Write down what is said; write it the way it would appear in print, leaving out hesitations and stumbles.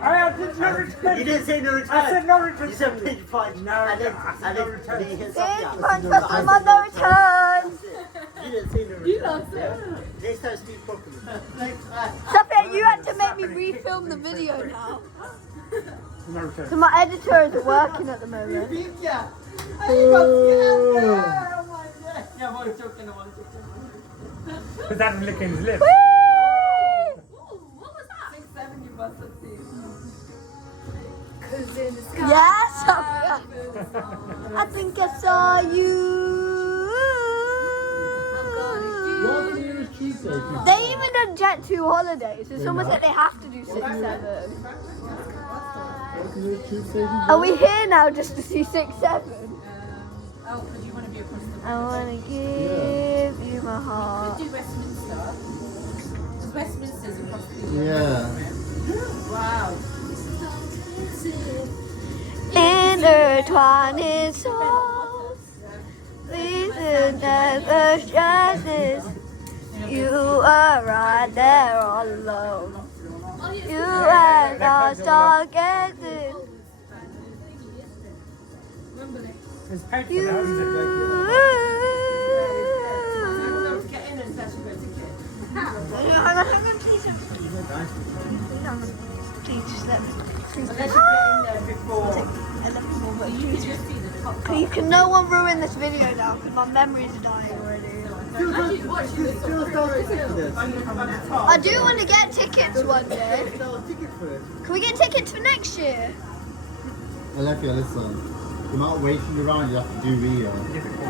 I did no return. You didn't say no return. I said no return. You said pinch punch. No, and then, I said and no then return. he hit Pinch something punch, else. but I'm on the return. That's it. You didn't say no return. You lost it. Next time speak properly. Sophia, you had to make me refilm the video now. No return. So my editor isn't working at the moment. Yeah. Oh my god. Yeah, I'm joking. Because that's licking his lips. Whee! What was that? 6, 7, you must have seen. Yes, Sophia. I think I saw you. What year is Tuesday? They even done Jet 2 holidays. It's almost like they have to do 6, 7. What year is Tuesday? Are we here now just to see 6, 7? Oh, because you want to be across the I wanna give you my heart. do Westminster. Because Westminster's across the Yeah. Wow. Intertwining souls, please never stresses. You are right there all alone. You and I stargazing. It's painful You. now, isn't it? Get in and that's your ticket. Hang on, please. Please just let me. Please. Unless you get in there before. You can no one ruin this video now because my memories are dying already. I do want to get tickets one day. Can we get tickets for next year? Alethea, listen. You're not waiting around, you have to do real.